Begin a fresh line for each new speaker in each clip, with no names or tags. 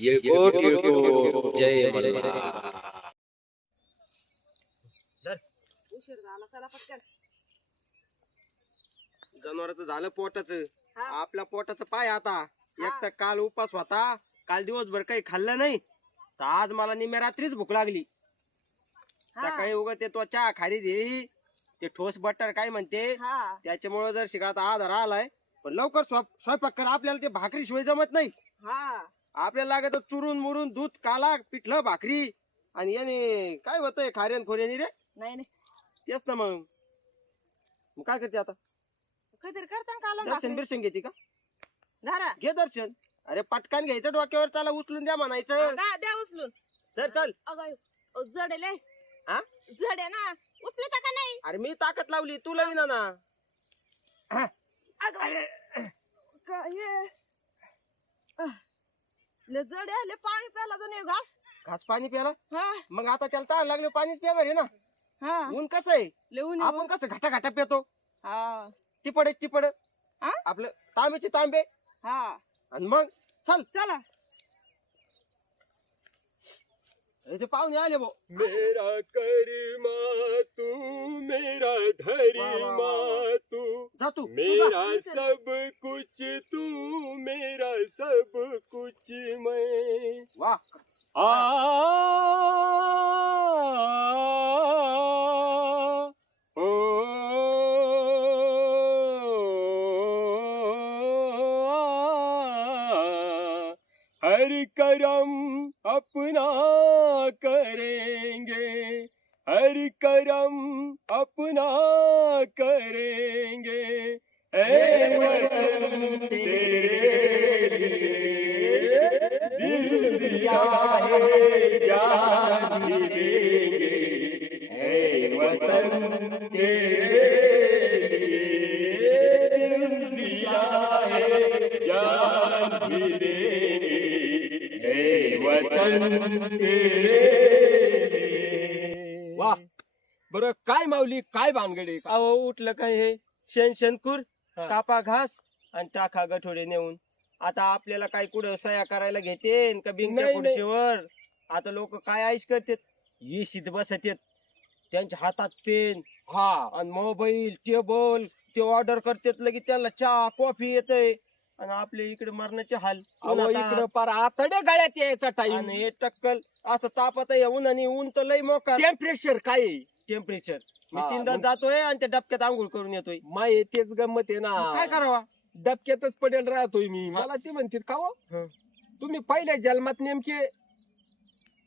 येळकोट येळकोट जय मल्हार.
उशीर झाला चला पटकन.
जनावराचं झालं पोटाचं.
हा.
आपल्या पोटाचं पाय आता. एक तर काल उपास होता. काल दिवसभर काही खाल्लं नाही. तर आज मला निम्या रात्रीच भूक लागली.
हा.
सकाळी उगा ते तो चहा खारी दे ते ठोस बटर काय म्हणते?
हा.
त्याच्यामुळे जर शिकात आधार आलाय पण लवकर स्वयं- स्वयंपाक कर. आपल्याला ते भाकरी शिवाय जमत नाही.
हा.
आपल्याला लागत चुरून मुरून दूध काला पिठलं भाकरी. आणि याने काय होतंय खाऱ्यान खोऱ्यानी रे?
नाही नाही.
तेच ना मग. मग काय करते आता?
काहीतरी करता ना कालवण
दर्शन
भाकरी.
बिर्शन घेते का?
धरा.
घे दर्शन. अरे पटकान घ्यायचं डोक्यावर चला उचलून द्या म्हणायचं.
द्या द्या उचलून.
चल चल.
अगं, अहो, जड आहे लय.
हा?
जड आहे ना. उचलता का नाही?
अरे मी ताकद लावली तू लावी ना
अगं बाई. का- हे. लय जड आहे लय पाणी प्यायला जाऊन हे घास.
घास पाणी प्याला
हा.
मग आता त्याला ताण लागले पाणीच प्यावर आहे ना.
हा.
ऊन कसं आहे?
लय ऊन आहे
आपण
हो.
कसं घाटा घाटा पितो?
हा.
चिपड चिपड
हा?
आपलं तांब्याचे तांबे.
हा.
आणि मग चल.
चला.
इथे पाहुणे आले भाऊ
मेरा करिमा तू मेरा
वाह,
धरिमा
वाह.
तू
जा तू तू जा.
मेरा सब कुछ तू मेरा सब कुछ मैं
वा
आ ओ हर करम अपना करेंगे हर करम अपना करेंगे। ऐ दिल दिया है जान देंगे। वतन तेरे काय माऊली काय भानगडे?
अहो उठलं काय हे? शेण शेणकूर
हा.
कापा घास आणि टाका गठोडे नेऊन. आता आपल्याला काय कुठं सया करायला घेते का
नाही, नाही.
आता लोक काय आईश करतात? येशीत बसतात त्यांच्या हातात पेन
हा.
आणि मोबाईल टेबल ते ऑर्डर करतात लगेच त्यांना चहा कॉफी येतंय. आणि आपल्या इकडे मरणाचे हाल
अहो
उन्हात
इकडं पार आतडे गळ्यात यायचा टाइम.
आणि हे टक्कल असं तापत आहे ऊन आणि ऊन तर लय मोकार.
टेम्परेचर काय आहे?
टेम्परेचर मी
हा,
तीनदा
मग-
जातोय आणि त्या डबक्यात आंघोळ करून येतोय.
माय तेच गंमत आहे
मग काय
ना
करावा?
डबक्यातच पडेल राहतोय मी. मला ते म्हणतील का हो?
हं.
तुम्ही पहिल्या जन्मात नेमके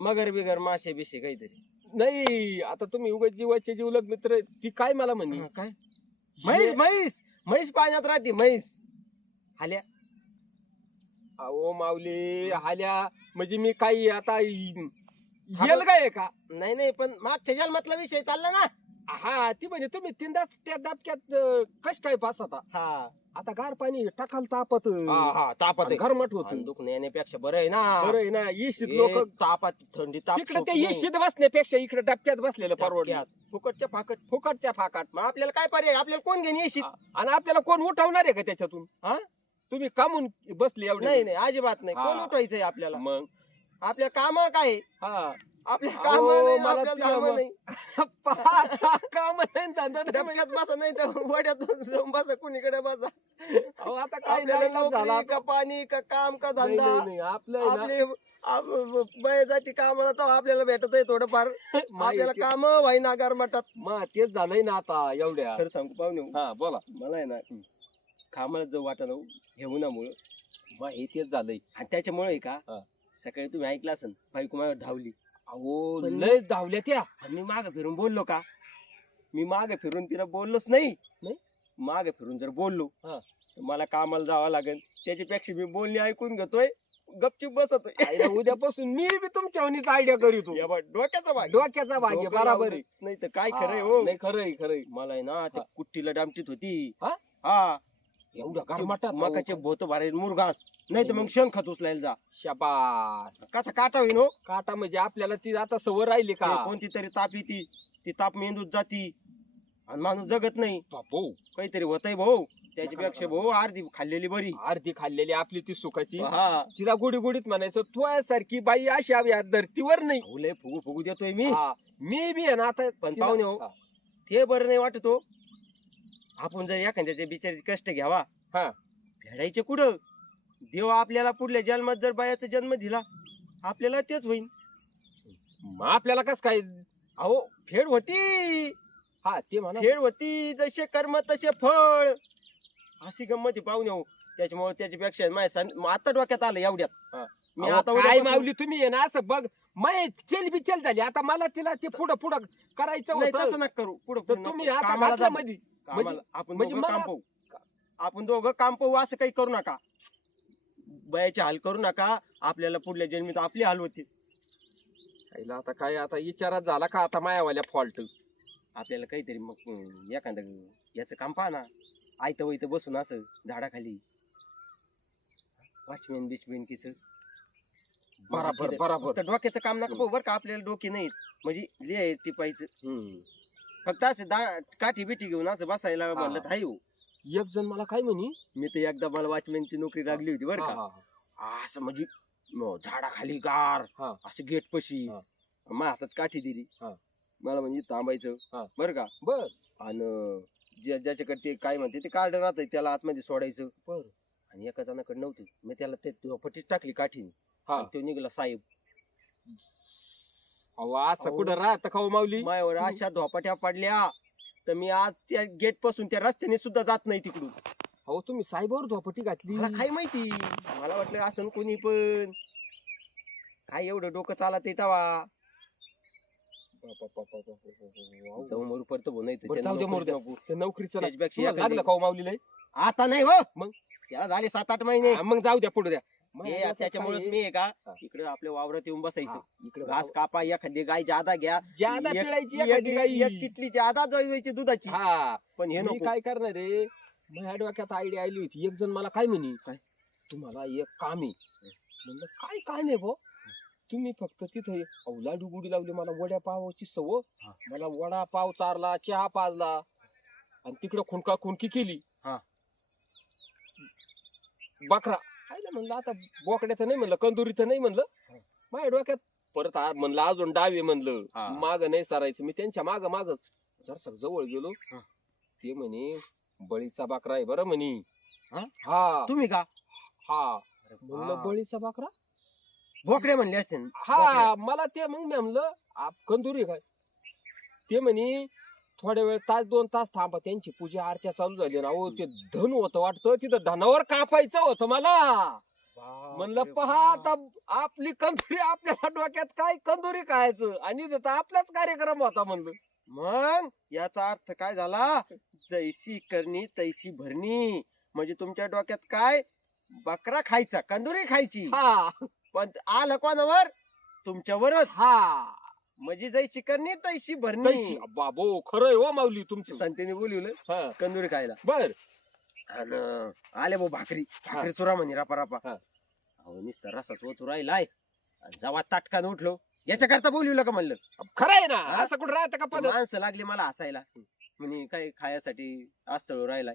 मगर बिगर मासे बिशे काहीतरी.
नाही आता तुम्ही उगाच जीवाचे जीवलग मित्र आहेत. ती काय मला म्हणे
काय? म्हैस म्हैस म्हैस पाण्यात राहते म्हैस. आल्या
अहो माऊली हाल्या. म्हणजे मी काही आता येल काय का?
नाही नाही पण मागच्या जन्मातला विषय चालला ना.
हा ती म्हणजे तुम्ही तीनदाच त्या डबक्यात अं, कश काय पास आता
हा.
आता गार पाणी टाकाल तापत.
हा हा तापात आहे.
घरमट होत.
दुखणं येण्यापेक्षा बरं आहे ना.
बरं आहे ना इशीत
हे
लोक
तापात थंडी ताप
इकडे ते. इशीत बसण्यापेक्षा इकडे डबक्यात बसलेलं परवडलं.
डबक्यात. फुकटच्या फाकट
फुकटच्या फाकाट.
मग आपल्याला काय पर्याय? आपल्याला कोण घेणे येशीत
आणि आपल्याला कोण उठवणार आहे का त्याच्यातून?
हा?
तुम्ही कामून बसले एवढे
नाही नाही अजिबात नाही.
हा.
कोण उठवायचंय आपल्याला?
मग?
आपल्या काम काय?
हा.
आपल्या
अहो,
काम नाही
मला
धर्म नाही.
काम नाही धंदा नाही.
डबक्यात बसा नाही तर वड्यात जाऊन बसा कुणीकडे बसा.
अहो, आता काय
आपल्याला
नाईलाज झाला
नोकरी का पाणी का काम का
नाही,
धंदा?
नाही, नाही, आपलं आहे ना,
आपले आप- बाया जाती कामाला तर आपल्याला भेटत आहे थोडंफार. आपल्याला काम व्हायना गारमाटात
मग तेच झालंय ना आता एवढ्या.
खरं सांगू पाहुणे?
हा बोला.
मला आहे ना कामाला वाटत हे उन्हामुळं
मग हे तेच झालंय.
आणि त्याच्यामुळे आहे का
हा.
सकाळी तुम्ही ऐकलं असन बायको माझ्यावर धावली.
अहो
पण-
लय धावल्या त्या
आणि मी मागे फिरून बोललो का? मी मागे फिरून तिला बोललोच नाही.
नाही?
मागे फिरून जर बोललो
हा.
तर मला कामाला जावं लागेल. त्याच्यापेक्षा मी बोलणी ऐकून घेतोय गपचूप बसतोय.
आईला उद्यापासून मी बी तुमच्या आयडिया करीतो.
या बा, डोक्याचा भाग
डोक्याचा भाग्य
डोकं
बराबर. आहे.
नाही तर काय खरंय हो?
नाही खरंय खरंय.
मला आहे ना त्या
हा.
कुट्टीला डामटीत होती.
हा?
हा.
गरमाटात
मकाचे भोत भरायला मुरघास. नाही तर मग शेण खत उचलायला जा.
शाबास.
कसा काटा होईन हो?
काटा म्हणजे आपल्याला ती आता सवय राहिली का?
ते कोणती तरी ताप येते. ती ताप मेंदूत जाती. आणि माणूस जगत नाही.
बापू
काहीतरी होतंय भाऊ. त्याच्यापेक्षा भाऊ अर्धी खाल्लेली बरी.
अर्धी खाल्लेली आपली ती सुखाची.
हा.
तिला गोडी गोडीत म्हणायचं तू सारखी बाई अशी हवी या धरतीवर नाही.
अहो, लय फुगू फुगू देतोय मी.
हा, मी बी आहे ना आता
पण
तिला-
पाहुणे हो.
हा.
ते बरं नाही वाटतो आपण जर एखाद्याचे बिचारीचे कष्ट घ्यावा.
हा.
फेडायचे कुठं? देव आपल्याला पुढल्या जन्मात जर बायाचा जन्म दिला आपल्याला तेच होईल
मग आपल्याला कस काय?
अहो फेड होती.
हा ते म्हणा.
फेड होती जसे कर्म तसे फळ. अशी गंमत आहे पाहुणे हो. त्याच्यामुळे त्याच्यापेक्षा माझ्या सं- मग आता डोक्यात आलं एवढ्यात.
हा.
मी
अहो,
आता
काय
उद्यापासून-
माऊली तुम्ही आहे ना असं बघ. मै चल बी चल झाली. आता मला तिला ते पुढं पुढं करायचं
नाही
होतं.
तसं नका करू. पुढं
तर
पुढं
तुम्ही
नको.
आता
कामाला
घातलं
जा.
मध्ये
कामाला आपण
म्हणजे
दोघं काम
मला-
पाहू. आपण दोघं काम पाहू असं काही करू नका. बयाचे हाल करू नका. आपल्याला पुढल्या जन्मीत आपली हाल होते.
आईला आता काय आता विचारात झाला का आता मायावाल्या फॉल्ट
आपल्याला काहीतरी मग एखादं याचं काम पहा ना. आयतं वैतं बसून असं झाडाखाली. वॉचमॅन बिचमॅनकीच
बराबर बराबर.
फक्त डोक्याचं काम नका बरं का आपल्याला डोके नाहीत. म्हणजे लिहाय टिपायचं. फक्त असं दा काठी बिठी घेऊन असं बसायला म्हणलं तर हाय हो.
एक जण मला काय म्हणी
मी तर एकदा मला वॉचमॅनची नोकरी लागली होती बरं का. असं म्हणजे म, झाडाखाली गार
हा.
असं गेट पशी
हा.
मग हातात काठी दिली
हा.
मला म्हणजे थांबायचं. बरं का
बर
आणि ज्या ज्याच्याकडे ते काय म्हणते ते कार्ड राहत त्याला आतमध्ये सोडायचं
बर
आणि एका जणाकडे नव्हते मी त्याला ते पट्टीच टाकली काठीने
हा
आणि तो निघाला साहेब
अहो असं
अहो.
कुठं राहत का हो माऊली
मायावर अशा धोपाट्या पडल्या तर मी आज त्या गेटपासून त्या रस्त्याने सुद्धा जात नाही तिकडून.
अहो तुम्ही साईबावर झोपटी घातली.
मला काय माहिती? मला वाटलं असं कोणी पण. काय एवढं डोकं चालत जाऊ मरू पडतो भाऊ, नाही तर
बरं,
त्यांना
जाऊ दे,
नोकरीच
मरू दे.
नको.
ते नोकरीचं ना-
त्याच्यापेक्षा
तुम्हाला
एखादी-
लागलं का हो लय
आता नाही हो.
मग?
त्याला झाले सात आठ महिने.
हा, मग जाऊ द्या पुढे द्या.
हे त्याच्यामुळे मी आहे का. इकडे आपल्या वावरात येऊन बसायचं.
इकडे
घास कापा एखादी गाय जादा घ्या.
ज्यादा
एक-
पिळायची
एक-
एखादी गाई.
एक किटली जादा जळवायची दुधाची.
हा.
पण हे
मी
नको.
काय करणार रे माझ्या डोक्यात आयडिया आली होती. एक जण मला काय म्हणी?
काय?
तुम्हाला एक काम आहे. म्हणलं काय काम आहे भाऊ तुम्ही फक्त तिथे लाडू गुडी लावली मला वड्या पावाची सव
हा.
मला वडा पाव चारला चहा पाजला आणि तिकडे खुनका खुनकी केली.
हा.
बकरा. आयला म्हणलं आता बोकड्याचं नाही म्हणलं कंदुरीचं नाही म्हणलं. माझ्या डोक्यात परत आ- म्हणलं अजून डावे म्हणलं.
हा.
माग नाही सारायचं. मी त्यांच्या माग माग जरसा जवळ गेलो.
हा.
ते म्हणे बळीचा बकरा आहे बरं म्हणे.
हा?
हा.
तुम्ही का?
हा. म्हणलं. बळीचा बकरा?
बोकडे म्हणले असते ना.
हा मला ते मग मी म्हणलं आप कंदुरी काय? ते म्हणे थोड्या वेळ तास दोन तास थांबा त्यांची पूजा अर्चा चालू झाली ना ते धन होतं वाटतं तिथं धनावर कापायचं होतं मला. म्हणलं पहा. आता आपली कंदुरी आपल्या डोक्यात काय कंदुरी खायचं? आणि तिथं आपलाच कार्यक्रम होता म्हणलं.
मग याचा अर्थ काय झाला? जैसी करणी तैसी भरणी. म्हणजे तुमच्या डोक्यात काय? बकरा खायचा कंदुरी खायची.
हा.
पण आलं कोणावर? तुमच्यावरच.
हा.
म्हणजे जैसी करणी तैसी भरणी.
तैशी बाबो खरंय हो माऊली तुमचं.
संतेने बोलवलं
हा.
कंदुरी खायला.
बर.
आणि आले भाऊ भाकरी. भाकरी चुरा म्हणे रापा रापा.
हा.
अहो नुसतं रसाच ओतू राहिलाय आणि जेव्हा ताटकान उठलो. याच्या करता बोलवलं का म्हणलं?
खरंय ना.
हा?
असं कुठं राहतं का पद्धत
माणसं लागली मला हसायला. म्हणे काय खायासाठी आस्तळ राहिलाय.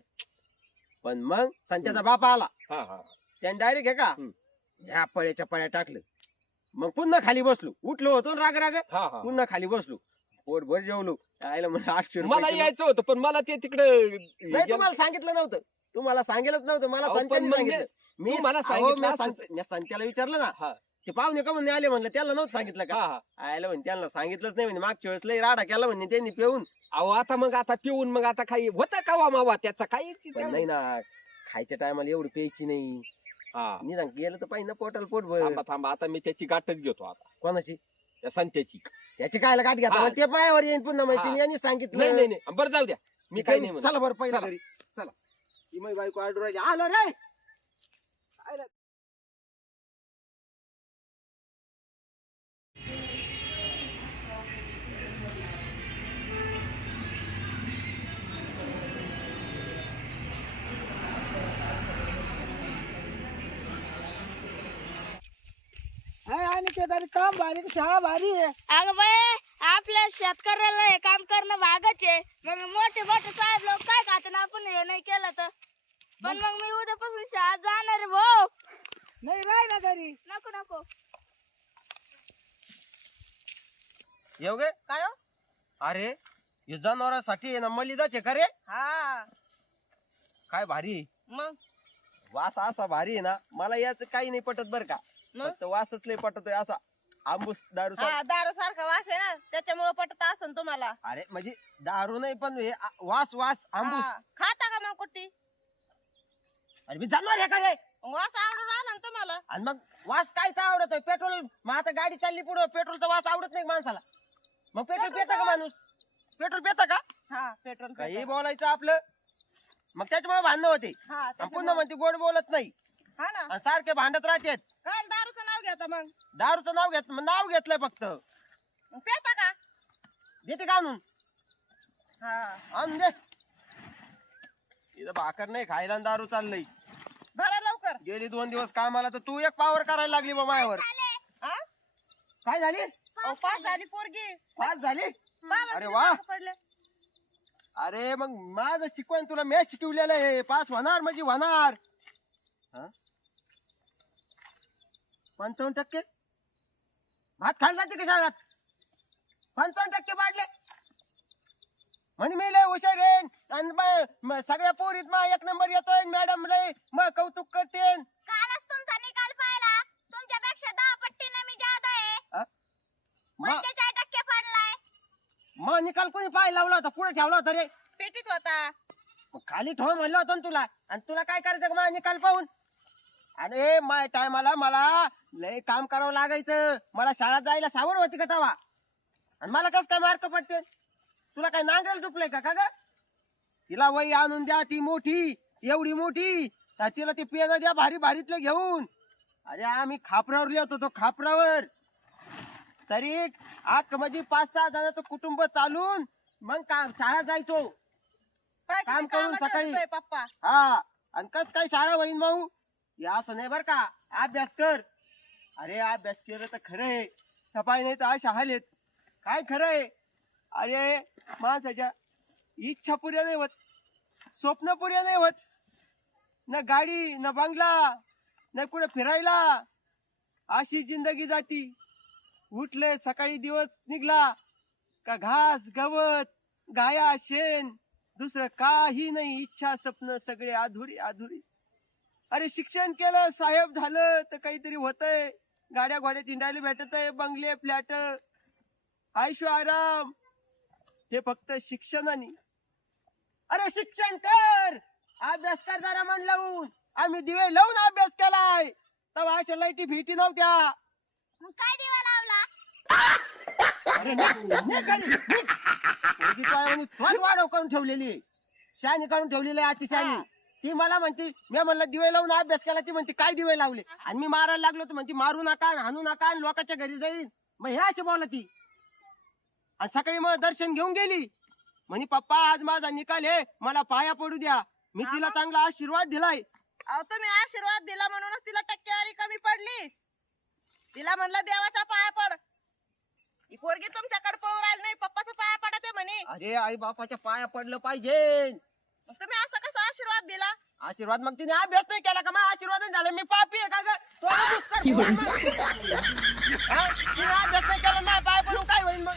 पण मग संत्याचा बाप आला.
हा हा
त्याने डायरेक्ट आहे का
हम्म.
ह्या पळ्याच्या पळ्या टाकलं. मग पुन्हा खाली बसलो. उठलो होतो राग राग
हा हा.
पुन्हा खाली बसलो. पोटभर जेवलो. आयला मला आठशे रुपये
मला
किलो.
यायचं होतं पण मला ते तिकडे
नाही तुम्हाला सांगितलं नव्हतं. तुम्हाला सांगेलच नव्हतं. मला
अहो, पण
संत्याने
म्हणजे
सांगितलं. मी
मला
अहो,
सांगितलं
मी
असतं.
संत- मी संत्याला विचारलं ना.
हा.
ते पाहुणे का म्हणून आले म्हणलं त्याला नव्हतं सांगितलं का?
हा हा.
आयला म्हणे त्यांना सांगितलंच नाही म्हणे. मागच्या वेळेस लय राडा केला म्हणे त्यांनी पिऊन.
अहो आता मग आता पिऊन मग आता काही होतं का वा मावा? त्याचा काही
पण नाही ना खायच्या टायमाला एवढी प्यायची नाही.
हा.
निदान गेलं तर पाहिजे ना पोटाला पोटभर
थांबा थांबा. आता मी त्याची गाठच घेतो आता.
कोणाची?
त्या संत्याची.
त्याची कायला गाठ घ्या
हा.
ते पायावर येईन पुन्हा म्हणशील
हा.
यांनी
नाही
सांगितलं.
नाही नाही बरं जाऊ द्या. मी काही नाही म्हणत.
चला बरं पहिला
चला.
घरी. चला. ती माझी बायको ऑर्डर राहिली. आलो रे!
आणि ते तरी काम भारी शाळा भारी आहे.
अगं बाय आपल्या शेतकऱ्याला हे काम करणं भागच आहे. मग मोठे मोठे साहेब लोक काय खातात आपण हे नाही केलं तर? पण मग मी उद्यापासून शाळेत जाणार आहे भाऊ.
नाही राहिला घरी.
नको नको.
येऊ गे.
काय हो?
अरे हे जनावरांसाठी आहे ना मलिदाचे का रे?
हा.
काय भारी.
मग?
वास असा भारी आहे ना. मला याच काही नाही पटत बर का.
मग?
फक्त वासच लय पटतोय असा. आंबूस दारू
हा दारू सारखा वास आहे ना त्याच्यामुळे पटत असन तुम्हाला.
अरे म्हणजे दारू नाही पण हे आ- वास वास आंबूस.
हा. खाता का मग कुट्टी?
अरे मी जाणार आहे का रे?
वास आवडून राहिला ना तुम्हाला.
आणि मग वास कायचा आवडतोय? पेट्रोल मग आता गाडी चालली पुढं पेट्रोलचा वास आवडत नाही माणसाला? मग पेट्रोल पिता का माणूस? पेट्रोल पिता का?
हा पेट्रोल
काही. बोलायचं आपलं. मग त्याच्यामुळे भांडणं होते.
हा
आणि पुन्हा. म्हणते गोड बोलत नाही.
हा ना.
आणि सारखे भांडत राहतात.
काय दारूचं नाव घ्या मग.
दारूचं नाव घेत नाव घेतलंय फक्त.
मग पेता का?
देते का आणून
हा.
आणून दे. इथं भाकर नाही खायला आणि दारू चाललंय.
भरा लवकर.
गेली दोन दिवस कामाला तर तू एक पावर करायला लागली बा मायावर.
हा
काय झाली?
अहो, पास झाली. पोरगी.
पाच झाली?
बाबा
अरे
किती
वा.
पडले.
अरे मग माझं शिकवण तुला मॅच शिकवलेलं आहे. पास होणार म्हणजे होणार. हा? पंचावन्न टक्के? भात खायला जाते का शाळेत? पंचावन्न टक्के वाढले म्हणजे मी लय हुशार आहे आणि म- सगळ्या पोरीत मा एक नंबर येतोय मॅडम लय मग कौतुक करते
कालच तुमचा निकाल पाहिला. तुमच्यापेक्षा दहा पट्टीने मी जादा आहे. पंचेचाळीस टक्के पडलाय.
मग निकाल कोणी पाय लावला होता? पुढे ठेवला होता रे.
पेटीत होता.
खाली ठेव म्हणलं होतं ना तुला. आणि तुला काय करायचं का माझा निकाल पाहून? अरे माय टायमाला मला लय काम करावं लागायचं. मला शाळा जायला सावड होती का तवा? आणि मला कस काय मार्क पडते? तुला काय नांगरेल तुपलंय का का ग? तिला वही आणून द्या ती मोठी एवढी मोठी. तर तिला ती पेन द्या भारी भारीतलं घेऊन. अरे आम्ही खापरावर लिहित होतो खापरावर. तरी आख म्हणजे पाच सहा जणांचं कुटुंब चालून मग का शाळा जायचो.
काय किती
काम करून
कामाचे
सकाळी.
असतोय पप्पा.
हा आणि कस काय शाळा होईन भाऊ? हे असं नाही बर का. अभ्यास कर. अरे अभ्यास केलं तर खरं आहे. सफाई नाही तर अशा हालेत काय खरं आहे? अरे माणसाच्या इच्छा पुऱ्या नाही होत. स्वप्न पुऱ्या नाही होत. न गाडी न बंगला न कुठं फिरायला. अशी जिंदगी जाती. उठले सकाळी दिवस निघला. का घास गवत गाया शेण दुसरं काही नाही इच्छा स्वप्न सगळे अधुरी अधुरी. अरे शिक्षण केलं साहेब झालं तर काहीतरी होतंय. गाड्या घोड्या तिंडायला भेटत आहे बंगले फ्लॅट. आयशो आराम. हे फक्त शिक्षणाने. अरे शिक्षण कर! अभ्यास कर जरा मन लावून. आम्ही दिवे लावून अभ्यास केलाय. तेव्हा अशा लाईटी फिटी नव्हत्या.
काय दिवा लावला?
अरे वाढव करून ठेवलेली. शहाणी करून ठेवलेली आहे अतिशहाणी
हा.
ती मला म्हणते मी म्हणलं दिवे लावून अभ्यास केला ती म्हणते काय दिवे लावले? आणि मी मारायला लागलो तर म्हणते मारू नका हाणू नका आणि लोकांच्या घरी जाईल मग हे अशी बोलत ती आणि सकाळी मग दर्शन घेऊन गेली. म्हणे पप्पा आज माझा निकाल आहे. मला पाया पडू द्या. मी तिला
हा.
चांगला आशीर्वाद दिलाय.
अहो तुम्ही आशीर्वाद दिला म्हणूनच तिला टक्केवारी कमी पडली. तिला म्हणलं देवाच्या पाया पड. ही पोरगी तुमच्याकडे पळून राहिली नाही पप्पाच्या पाया पडते म्हणे.
अरे आई बापाच्या पाया पडलं पाहिजे.
मग तुम्ही असं कसा आशीर्वाद दिला?
आशीर्वाद मग तिने अभ्यास नाही केला का? मग आशीर्वाद नाही झाला. मी पापी आहे का ग? तो अभ्यास कर. हा? तिने अभ्यास नाही केला माझ्या पाय पडून काय होईल मग?